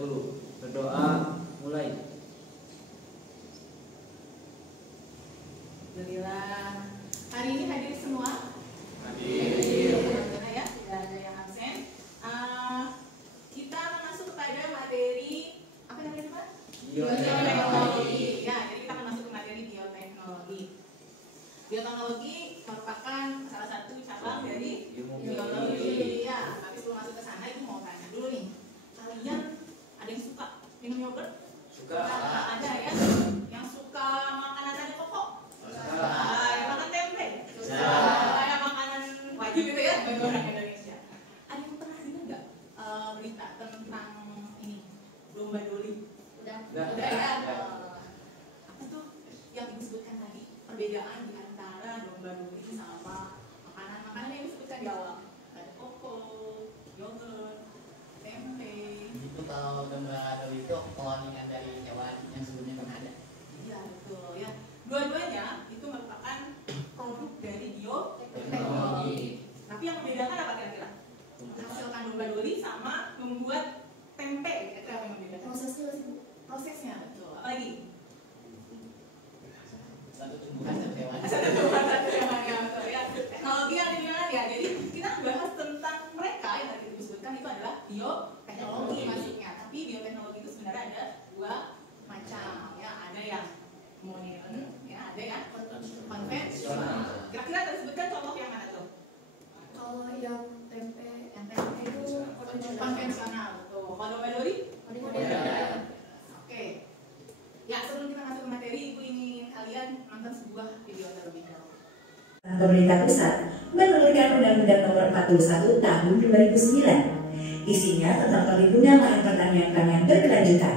Dulu berdoa mulai. Alhamdulillah. Hari ini hadir semua? Hadir. Alhamdulillah ya, tidak ada yang absen. Kita akan masuk kepada materi apa namanya Pak? Bioteknologi. Ya, jadi kita akan masuk ke materi bioteknologi. Bioteknologi merupakan salah satu cabang dari biologi. Ya, tapi sebelum masuk ke sana itu mau tanya dulu nih. Kalian ada yang suka minum yogurt? Suka. Ada ya? Yang suka makanan ada pokok? Yang makan tempe? Kayak makanan wajib gitu ya bagi orang Indonesia. Ada yang pernah dengar nggak berita tentang ini domba doli? Udah ya. Apa tuh yang ibu sebutkan tadi? Perbedaan di antara domba doli sama makanan yang disebutkan di awal. Ada koko, yogurt, tempe. Itu kalau domba doli itu kloningan dari hewan yang sebelumnya pernah ada. Iya betul ya. Dua-duanya itu merupakan produk dari bioteknologi. Tapi yang membedakan apa kira-kira? Menghasilkan domba doli sama membuat tempe, itu yang membedakan. Prosesnya betul. Apalagi? Satu tumbuhan satu hewan. Satu tumbuhan satu hewan ya betul ya. Teknologi yang dimana ya. Jadi kita bahas tentang mereka yang tadi disebutkan itu adalah bioteknologi maksudnya. Tapi bioteknologi itu sebenarnya ada dua macam ya. Ada yang modern, ya ada yang konvensional. Kira-kira tadi sebutkan contoh yang mana tuh? Kalau yang tempe itu Konvensional, betul. Kalau domba doli? modern. Oke. Ya sebelum kita masuk ke materi, ibu ingin kalian nonton sebuah video terlebih dahulu. Pemerintah pusat menelurkan Undang-Undang Nomor 41 Tahun 2009. Isinya tentang perlindungan lahan pertanian berkelanjutan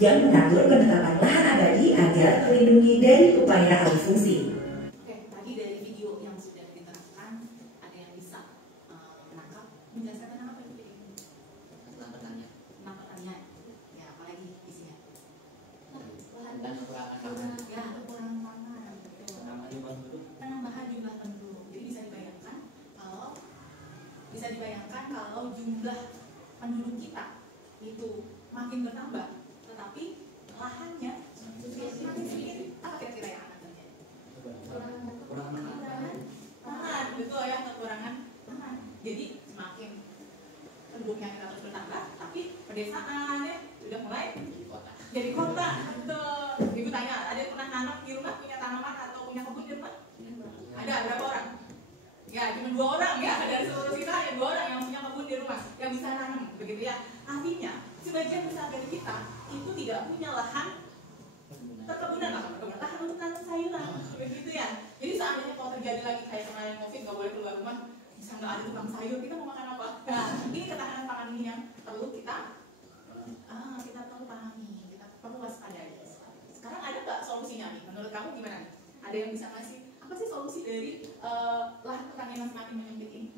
yang mengatur penetapan lahan abadi agar terlindungi dari upaya alih fungsi. Oke, tadi dari video yang sudah diterangkan, ada yang bisa menangkap, menjelaskan tentang apa itu? Tentang pertanian. Tentang pertanian. Ya, apalagi isinya? Dan kekurangan pangan. Ya, kekurangan pangan. Betul. Penambahan jumlah penduduk. Jadi bisa dibayangkan kalau jumlah penduduk kita itu makin bertambah, tetapi lahannya makin sedikit. Apa kira-kira yang akan terjadi? Kekurangan pangan, betul ya, kekurangan pangan. Jadi semakin penduduknya kita terus bertambah, tapi pedesaan ya sudah mulai jadi kota. Betul. Ibu tanya, ada yang pernah nanam di rumah, punya tanaman atau punya kebun di rumah? Ada berapa orang? Ya, cuma 2 orang ya, dari seluruh kita ada 2 orang yang punya kebun di rumah, yang bisa nanam, begitu ya. Artinya, sebagian besar dari kita itu tidak punya lahan perkebunan, lahan untuk tanam sayuran, begitu ya. Jadi seandainya kalau terjadi lagi kayak kemarin COVID, nggak boleh keluar rumah, bisa nggak ada tukang sayur, kita mau makan apa? Nah, ini ketahanan pangan ini yang perlu kita perlu pahami, kita perlu waspadai. Sekarang ada nggak solusinya nih? Menurut kamu gimana nih? Ada yang bisa ngasih apa sih solusi dari lahan pertanian yang semakin menyempit ini?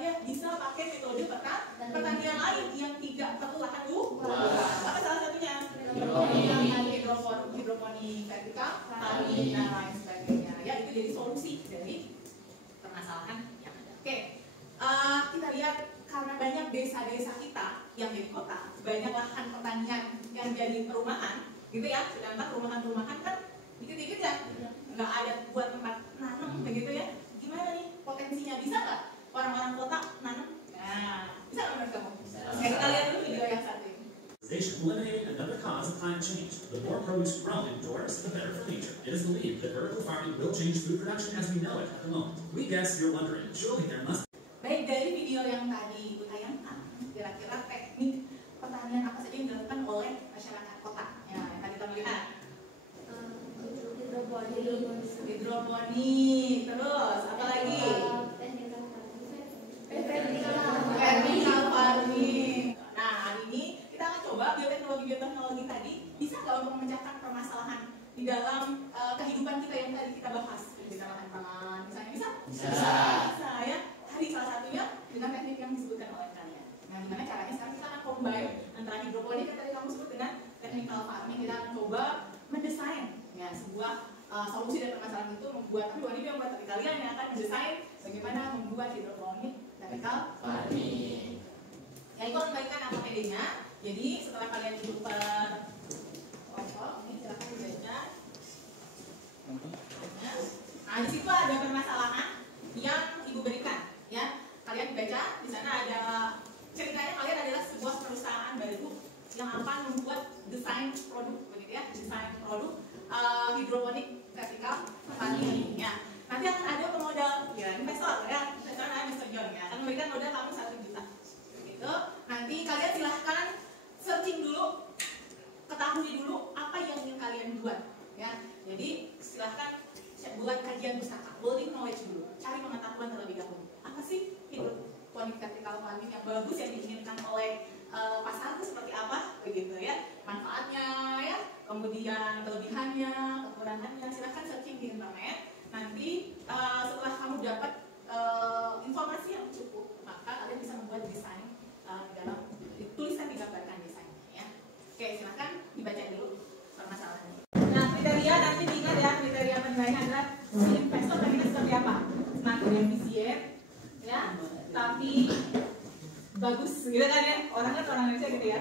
Ya bisa pakai metode pertanian lain yang tidak perlu lahan apa salah satunya? Hidroponik vertikal, farming dan lain sebagainya. Ya itu jadi solusi dari permasalahan yang ada. Oke, kita lihat karena banyak desa-desa kita yang jadi kota, banyak lahan pertanian yang jadi perumahan, gitu ya. Sedangkan rumahan-rumahan kan dikit-dikit ya, nggak ada buat tempat nanam, begitu ya. Gimana nih potensinya, bisa nggak orang-orang kota nanam? Nah, bisa nggak menurut kamu? Oke, kita lihat dulu video yang satu ini. Eliminating another cause of climate change. The more produce grown indoors, the better for nature. It is believed that vertical farming will change food production as we know it at the moment. We guess you're wondering, surely there must. Baik, dari video yang tadi Ibu tayangkan, kira-kira teknik pertanian apa saja yang dilakukan oleh masyarakat kota? Ya, yang tadi kita melihat. Hidroponik, terus apa lagi? Vertical farming. Nah, hari ini kita akan coba bioteknologi tadi bisa nggak untuk memecahkan permasalahan di dalam kehidupan kita yang tadi kita bahas, di dalam pangan, misalnya bisa? Bisa ya. Tadi salah satunya dengan teknik yang disebutkan oleh kalian. Nah, gimana caranya? Sekarang kita akan combine antara hidroponik yang tadi kamu sebut dengan vertical farming. Kita akan coba mendesain ya sebuah solusi dari permasalahan itu, membuat, tapi bukan itu yang buat, tapi kalian yang akan mendesain bagaimana membuat hidroponik vertical farming. SOP-nya. Jadi setelah kalian duduk kelompok, ini silakan dibaca. Nah, di situ ada permasalahan yang ibu berikan, ya. Kalian baca, di sana ada ceritanya kalian adalah sebuah perusahaan baru yang akan membuat desain produk, begitu ya, desain produk hidroponik vertikal farming, ya. Nanti akan ada pemodal, ya, investor, ya, investor John, ya, akan memberikan modal kamu 1 juta, gitu. Nanti kalian silahkan searching dulu, ketahui dulu apa yang ingin kalian buat, ya. Jadi silahkan buat kajian pustaka, building knowledge dulu, cari pengetahuan terlebih dahulu. Apa sih hidroponik vertikal farming yang bagus yang diinginkan oleh pasar itu seperti apa, begitu ya, manfaatnya, ya, kemudian kelebihannya, kekurangannya. Silahkan searching di internet. Nanti setelah kamu dapat informasi yang cukup, maka kalian bisa membuat desain dalam tulisan digambarkan desainnya, ya. Oke, silahkan dibaca dulu permasalahannya. Nah, kriteria nanti diingat ya, kriteria penilaian adalah si investor pengennya seperti apa? Semakin efisien, ya, tapi bagus, gitu kan ya? Orang Indonesia gitu ya.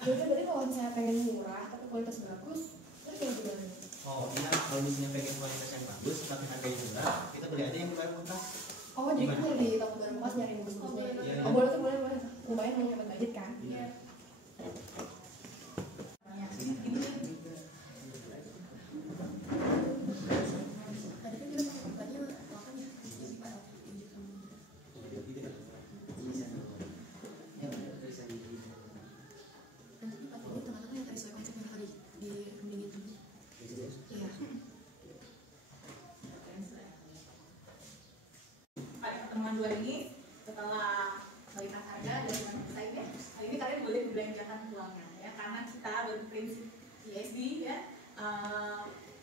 Jadi berarti kalau misalnya pengen murah tapi kualitas bagus, terus yang gimana? Oh iya, kalau misalnya pengen kualitas yang bagus tapi harganya murah, kita beli aja yang barang bekas. Oh, jadi kita di toko barang bekas nyari yang bagus-bagusnya. Iya. Oh, boleh tuh, boleh. Lumayan menghemat budget kan? Iya. Tadi kan kita pakai tempatnya makan ya, jadi Pak. Nanti pakainya tengah-tengah yang sesuai konsep yang tadi di runding itu. Iya. Pada pertemuan 2 ini, setelah melihat harga dan website-nya, kali ini kalian boleh membelanjakan uangnya, ya, karena kita berprinsip ESG, ya,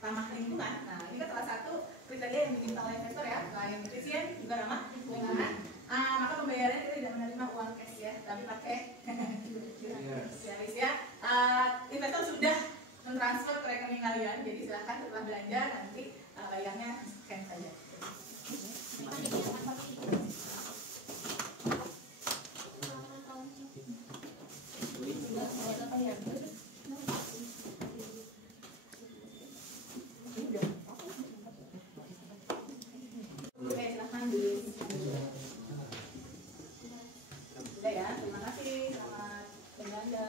ramah lingkungan. Nah, ini kan salah satu kriteria yang diminta oleh investor, ya, selain efisien juga ramah lingkungan. Maka pembayarannya kita tidak menerima uang cash, ya, tapi pakai QRIS, ya. Investor sudah mentransfer ke rekening kalian, jadi silakan setelah belanja nanti bayarnya scan saja. Oke, silahkan di sudah ya, terima kasih, selamat berbelanja.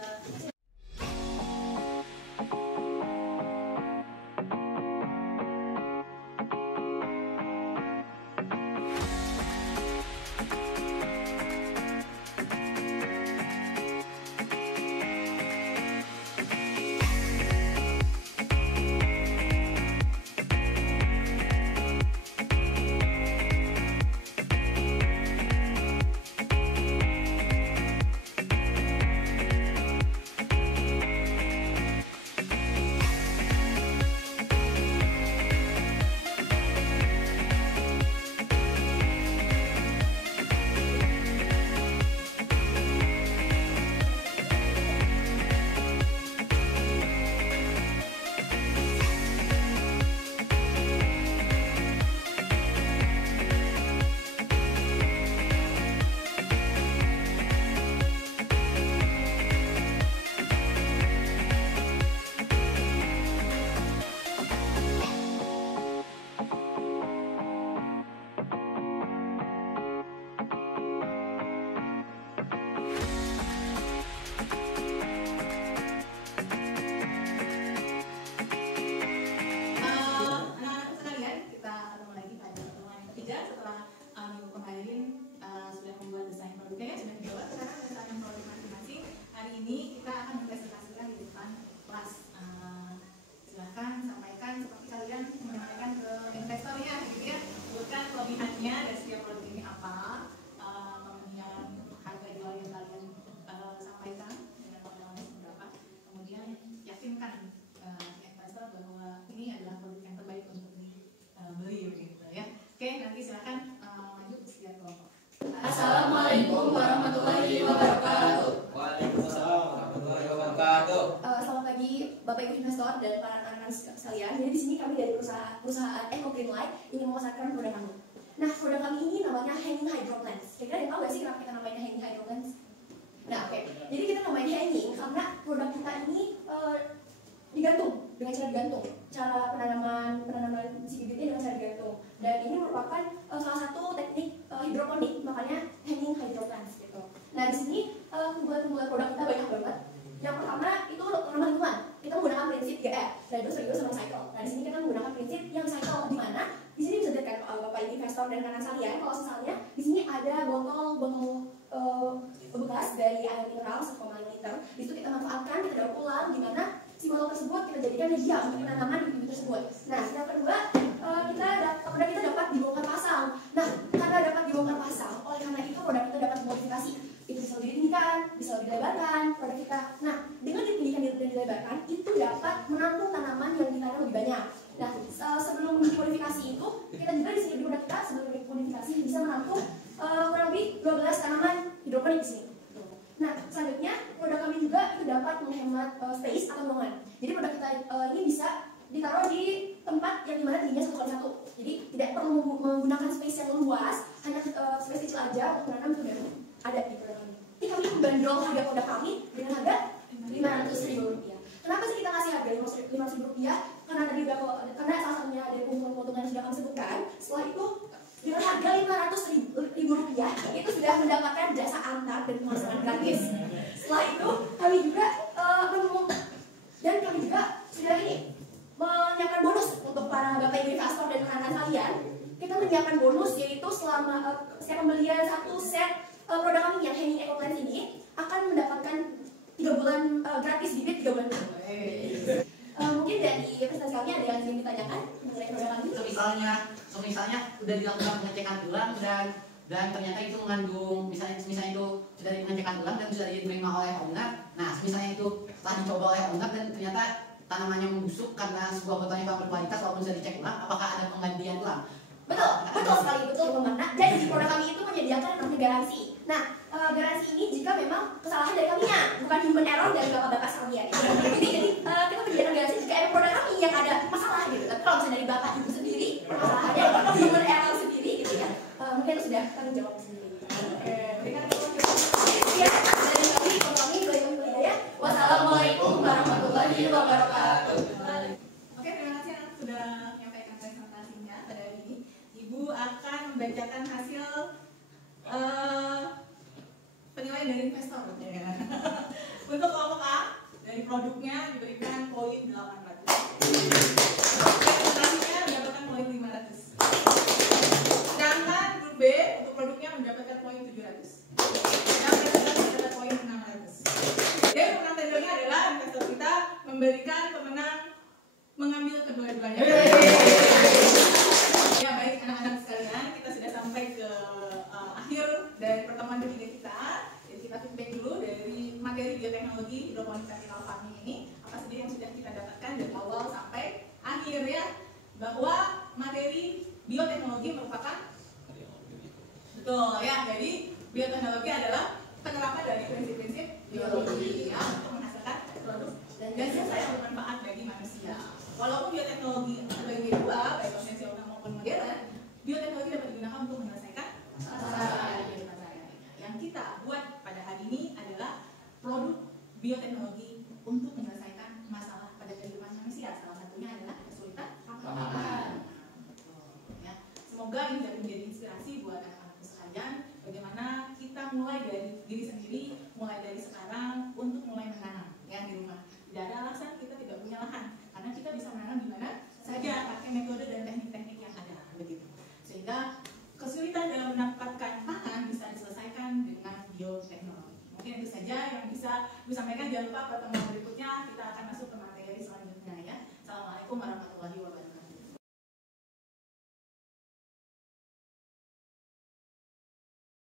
Assalamualaikum warahmatullahi wabarakatuh. Waalaikumsalam warahmatullahi wabarakatuh. Selamat pagi Bapak Ibu investor dan para rekan-rekan sekalian. Jadi di sini kami dari perusahaan Eco Green Light ingin memasarkan produk kami. Nah, produk kami ini namanya Hanging Hydro Plants. Kira-kira ada yang tahu nggak sih kenapa namanya Hanging Hydro Plants? digantung dengan cara digantung, cara penanaman si bibitnya dengan cara digantung. Dan ini merupakan salah satu teknik hidroponik, makanya hanging hydroplants gitu. Nah di sini kumpulan produk kita banyak banget. Yang pertama itu ramah lingkungan, kita menggunakan prinsip 3R, reduce, reuse, sama cycle. Nah di sini kita menggunakan prinsip yang cycle, di mana di sini bisa dilihat bapak ibu investor dan rekan sekalian, kalau misalnya di sini ada botol bekas dari air mineral 1,5 liter. Di situ kita manfaatkan, kita daur ulang, di mana si botol tersebut kita jadikan media untuk penanaman di bibit tersebut. Nah yang kedua, produk kita dapat dibongkar pasang. Nah karena dapat dibongkar pasang, oleh karena itu produk kita dapat dimodifikasi. Itu bisa lebih ditinggikan, bisa lebih dilebarkan produk kita. Nah dengan ditinggikan dan dilebarkan, itu dapat menampung tanaman yang ditanam lebih banyak. Nah sebelum dimodifikasi itu, kita juga di sini di produk kita sebelum dimodifikasi bisa menampung kurang lebih 12 tanaman hidroponik di sini. Nah selanjutnya produk kami juga itu dapat menghemat space atau ruangan. Jadi produk kita ini bisa ditaruh di tempat yang dimana tingginya 1x1. Jadi tidak perlu menggunakan space yang luas, hanya space kecil aja untuk menanam itu baru ada di produk kami. Ini kami membandrol harga produk kami dengan harga Rp500.000. Kenapa sih kita kasih harga Rp500.000? Karena tadi karena salah satunya dari keuntungan yang sudah kami sebutkan. Setelah itu dengan harga Rp500.000 itu sudah mendapatkan jasa antar dan pemasaran gratis. Setelah itu kami juga dan kami juga sudah menyiapkan bonus untuk para bapak ibu investor dan rekan-rekan kalian. Kita menyiapkan bonus yaitu selama setiap pembelian satu set produk kami yang hanging ecoplants ini akan mendapatkan 3 bulan gratis bibit 3 bulan. Mungkin dari presentasi kami ada yang ingin ditanyakan mengenai produk kami? Misalnya udah dilakukan pengecekan ulang dan ternyata itu mengandung misalnya itu sudah pengecekan ulang dan sudah diterima oleh owner. Nah, misalnya itu telah dicoba oleh owner dan ternyata tanamannya membusuk karena sebuah botolnya kurang berkualitas walaupun sudah dicek ulang, apakah ada penggantian ulang? Betul sekali, betul Pemerna. Jadi produk kami itu menyediakan namanya garansi. Nah, garansi ini jika memang kesalahan dari kaminya, bukan human error dari bapak-bapak sekalian. Jadi kita menyediakan garansi jika emang produk kami yang ada masalah gitu. Tapi kalau misalnya dari bapak ibu sendiri, permasalahannya human error sendiri gitu ya. Mungkin itu sudah kami jawab sendiri. Berikan sekian dari kami Baikam Hidayah. Wassalamualaikum warahmatullahi wabarakatuh. Oke, terima kasih yang sudah menyampaikan presentasinya pada hari ini. Ibu akan membacakan hasil penilaian dari investor. Untuk kelompok A, dari produknya diberikan poin 800. Presentasinya mendapatkan poin 500. Sedangkan grup B untuk produknya mendapatkan poin 700. Dan presentasi mendapat poin 600. Jadi pemenang tendernya adalah investor kita memberikan pemenang mengambil kedua-duanya. Ya baik anak-anak sekalian, kita sudah sampai ke akhir dari pertemuan ketiga kita. Jadi kita feedback dulu dari materi bioteknologi hidroponik vertical farming ini. Apa saja yang sudah kita dapatkan dari awal sampai akhir ya, bahwa materi bioteknologi merupakan betul ya. Jadi bioteknologi adalah penerapan dari prinsip-prinsip biologi ya, untuk menghasilkan produk dan jasa yang bermanfaat bagi manusia. Walaupun bioteknologi terbagi dua, baik konvensional maupun modern, bioteknologi dapat digunakan untuk menyelesaikan masalah. Yang kita buat pada hari ini adalah produk bioteknologi untuk menyelesaikan masalah pada kehidupan manusia. Salah satunya adalah kesulitan makan. Ya. Semoga ini dapat menjadi inspirasi buat anak-anak sekalian bagaimana kita mulai dari diri sendiri, mulai dari sekarang untuk mulai menanam ya di rumah. Tidak ada alasan kita tidak punya lahan, karena kita bisa menanam di mana saja pakai metode dan teknik-teknik yang ada begitu. Sehingga kesulitan dalam mendapatkan pangan bisa diselesaikan dengan bioteknologi. Mungkin itu saja yang bisa disampaikan. Jangan lupa pertemuan berikutnya